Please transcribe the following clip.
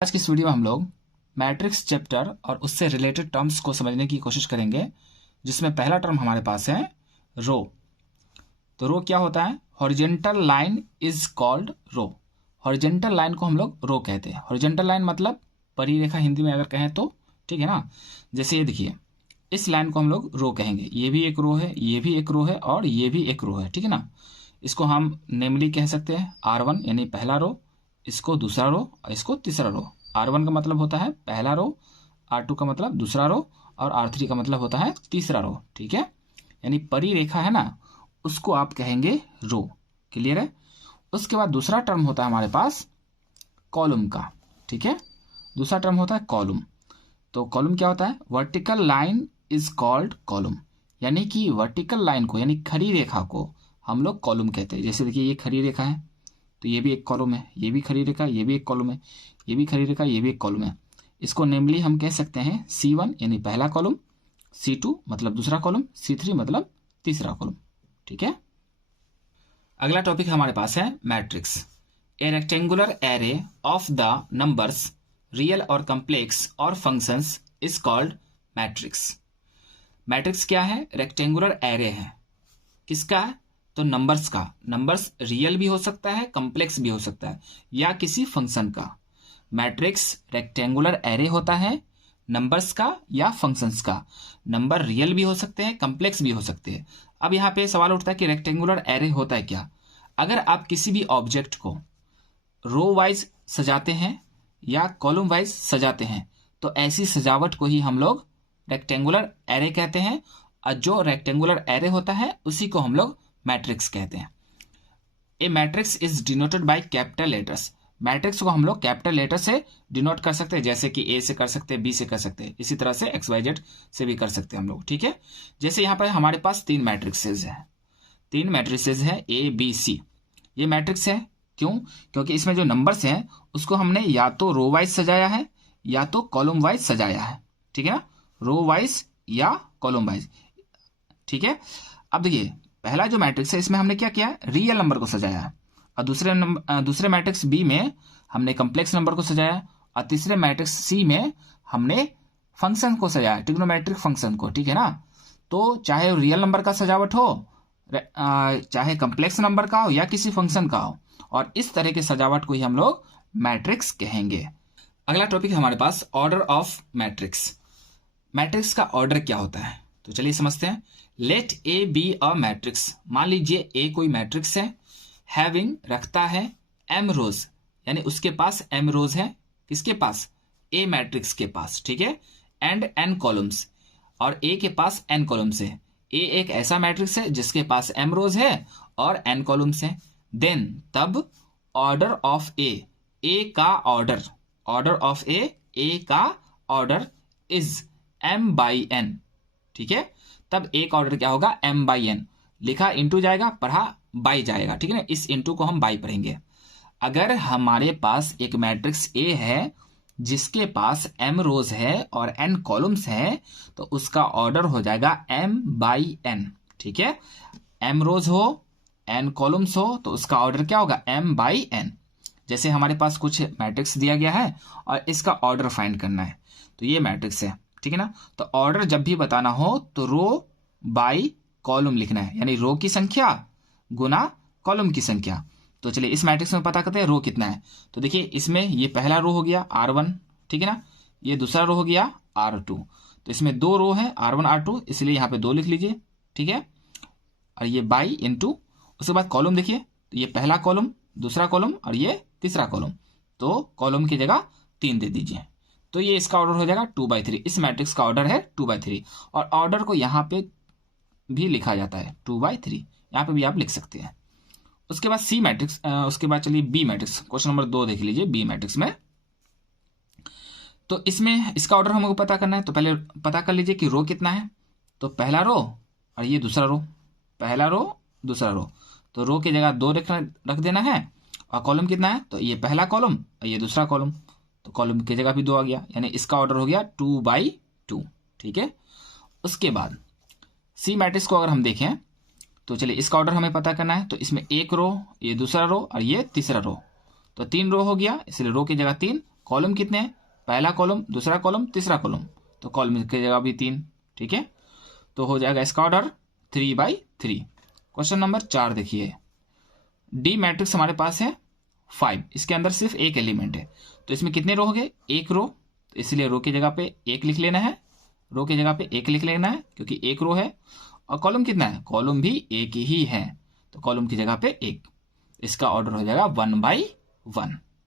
आज की इस वीडियो में हम लोग मैट्रिक्स चैप्टर और उससे रिलेटेड टर्म्स को समझने की कोशिश करेंगे, जिसमें पहला टर्म हमारे पास है रो। तो रो क्या होता है? Horizontal line is called row. Horizontal line को हम लोग रो कहते हैं। हॉरिजेंटल लाइन मतलब परिरेखा हिंदी में अगर कहें तो, ठीक है ना। जैसे ये देखिए, इस लाइन को हम लोग रो कहेंगे। ये भी एक रो है, ये भी एक रो है और ये भी एक रो है, ठीक है ना। इसको हम नेमली कह सकते हैं R1 यानी पहला रो, इसको दूसरा रो और इसको तीसरा रो। R1 का मतलब होता है पहला रो, R2 का मतलब दूसरा रो और R3 का मतलब होता है तीसरा रो, ठीक है। यानी परिरेखा है ना, उसको आप कहेंगे रो। क्लियर है? उसके बाद दूसरा टर्म होता है हमारे पास कॉलम का, ठीक है। दूसरा टर्म होता है कॉलम। तो कॉलम क्या होता है? Vertical line is called column. यानी कि वर्टिकल लाइन को यानी खड़ी रेखा को हम लोग कॉलम कहते हैं। जैसे देखिए, ये खड़ी रेखा है तो ये भी एक कॉलम है, ये भी खड़ी रेखा, ये भी एक कॉलम है, ये भी खड़ी रेखा, ये भी एक कॉलम है। इसको नेमली हम कह सकते हैं C1 यानी पहला कॉलम, C2 मतलब दूसरा कॉलम, C3 मतलब तीसरा कॉलम, ठीक है। अगला टॉपिक हमारे पास है matrix. A rectangular array of the numbers real और कम्प्लेक्स और functions is called matrix. Matrix क्या है? रेक्टेंगुलर एरे है। किसका है? तो नंबर्स का। नंबर्स रियल भी हो सकता है, कम्प्लेक्स भी हो सकता है, या किसी फंक्शन का। मैट्रिक्स रेक्टेंगुलर एरे होता है नंबर्स का या फंक्शंस का। नंबर रियल भी हो सकते हैं, कम्प्लेक्स भी हो सकते हैं। अब यहाँ पे सवाल उठता है कि रेक्टेंगुलर एरे होता है क्या। अगर आप किसी भी ऑब्जेक्ट को रो वाइज सजाते हैं या कॉलम वाइज सजाते हैं तो ऐसी सजावट को ही हम लोग रेक्टेंगुलर एरे कहते हैं। और जो रेक्टेंगुलर एरे होता है उसी को हम लोग मैट्रिक्स कहते हैं। A matrix is denoted by capital letters. Matrix को हम लोग कैपिटल लेटर से डिनोट कर सकते हैं, जैसे कि ए से कर सकते हैं, बी से कर सकते हैं, इसी तरह से XYZ से भी कर सकते हैं हम लोग, ठीक है। जैसे यहाँ पर हमारे पास तीन मैट्रिक्सेज है, तीन मैट्रिक्सेज है ABC। ये मैट्रिक्स है क्यों? क्योंकि इसमें जो नंबर्स हैं उसको हमने या तो रो वाइज सजाया है या तो कॉलम वाइज सजाया है, ठीक है ना। रो वाइज या कॉलम वाइज, ठीक है। अब देखिए, पहला जो मैट्रिक्स है इसमें हमने क्या किया? रियल नंबर को सजाया है। और दूसरे मैट्रिक्स B में हमने कम्प्लेक्स नंबर को सजाया और तीसरे मैट्रिक्स C में हमने फंक्शन को सजाया, ट्रिग्नोमेट्रिक फंक्शन को, ठीक है ना। तो चाहे रियल नंबर का सजावट हो, चाहे कम्प्लेक्स नंबर का हो या किसी फंक्शन का हो, और इस तरह की सजावट को ही हम लोग मैट्रिक्स कहेंगे। अगला टॉपिक हमारे पास ऑर्डर ऑफ मैट्रिक्स। मैट्रिक्स का ऑर्डर क्या होता है तो चलिए समझते हैं। Let A B a matrix. मान लीजिए ए कोई मैट्रिक्स है, हैविंग रखता है m रोज, यानी उसके पास m रोज है। किसके पास? ए मैट्रिक्स के पास, ठीक है। एंड n कॉलम्स, और ए के पास n कॉलम्स है। ए एक ऐसा मैट्रिक्स है जिसके पास m रोज है और n कॉलम्स है। देन तब ऑर्डर ऑफ ए का ऑर्डर, ऑर्डर ऑफ ए का ऑर्डर इज m/n, ठीक है। तब एक ऑर्डर क्या होगा? m/n। लिखा इंटू जाएगा, पढ़ा बाई जाएगा, ठीक है ना। इस इंटू को हम बाई पढ़ेंगे। अगर हमारे पास एक मैट्रिक्स ए है जिसके पास m रोज है और n कॉलम्स है तो उसका ऑर्डर हो जाएगा m/n, ठीक है। m रोज हो, n कॉलम्स हो तो उसका ऑर्डर क्या होगा? m/n। जैसे हमारे पास कुछ मैट्रिक्स दिया गया है और इसका ऑर्डर फाइंड करना है, तो ये मैट्रिक्स है, ठीक है ना। तो ऑर्डर जब भी बताना हो तो रो बाई कॉलम लिखना है, यानी रो की संख्या गुना कॉलम की संख्या। तो चलिए इस मैट्रिक्स में पता करते हैं रो कितना है। तो देखिए, इसमें ये पहला रो हो गया R1, ठीक है ना। ये दूसरा रो हो गया R2। तो इसमें दो रो है R1 R2, इसलिए यहाँ पे 2 लिख लीजिए, ठीक है। और ये बाई इंटू, उसके बाद कॉलम देखिए, तो ये पहला कॉलम, दूसरा कॉलम और ये तीसरा कॉलम, तो कॉलम की जगह 3 दे दीजिए। तो ये इसका ऑर्डर हो जाएगा 2/3। इस मैट्रिक्स का ऑर्डर है 2/3, और ऑर्डर को यहाँ पे भी लिखा जाता है 2/3, यहाँ पे भी आप लिख सकते हैं। उसके बाद C मैट्रिक्स, उसके बाद चलिए B मैट्रिक्स, क्वेश्चन नंबर 2 देख लीजिए। B मैट्रिक्स में तो इसमें इसका ऑर्डर हमको पता करना है, तो पहले पता कर लीजिए कि रो कितना है। तो पहला रो और ये दूसरा रो, पहला रो दूसरा रो, तो रो की जगह 2 रख देना है। और कॉलम कितना है? तो ये पहला कॉलम और ये दूसरा कॉलम, तो कॉलम की जगह भी 2 आ गया, यानी इसका ऑर्डर हो गया 2/2, ठीक है। उसके बाद C मैट्रिक्स को अगर हम देखें तो चलिए इसका ऑर्डर हमें पता करना है। तो इसमें एक रो, ये दूसरा रो और ये तीसरा रो, तो 3 रो हो गया, इसलिए रो की जगह 3, कॉलम कितने हैं, पहला कॉलम, दूसरा कॉलम, तीसरा कॉलम, तो कॉलम की जगह भी 3। ठीक है, तो हो जाएगा इसका ऑर्डर 3/3। क्वेश्चन नंबर 4 देखिए, डी मैट्रिक्स हमारे पास है 5, इसके अंदर सिर्फ एक एलिमेंट है, तो इसमें कितने रो हो गए, एक रो, तो इसलिए रो की जगह पे 1 लिख लेना है, रो की जगह पे 1 लिख लेना है क्योंकि एक रो है। और कॉलम कितना है, कॉलम भी एक ही है, तो कॉलम की जगह पे 1, इसका ऑर्डर हो जाएगा 1/1।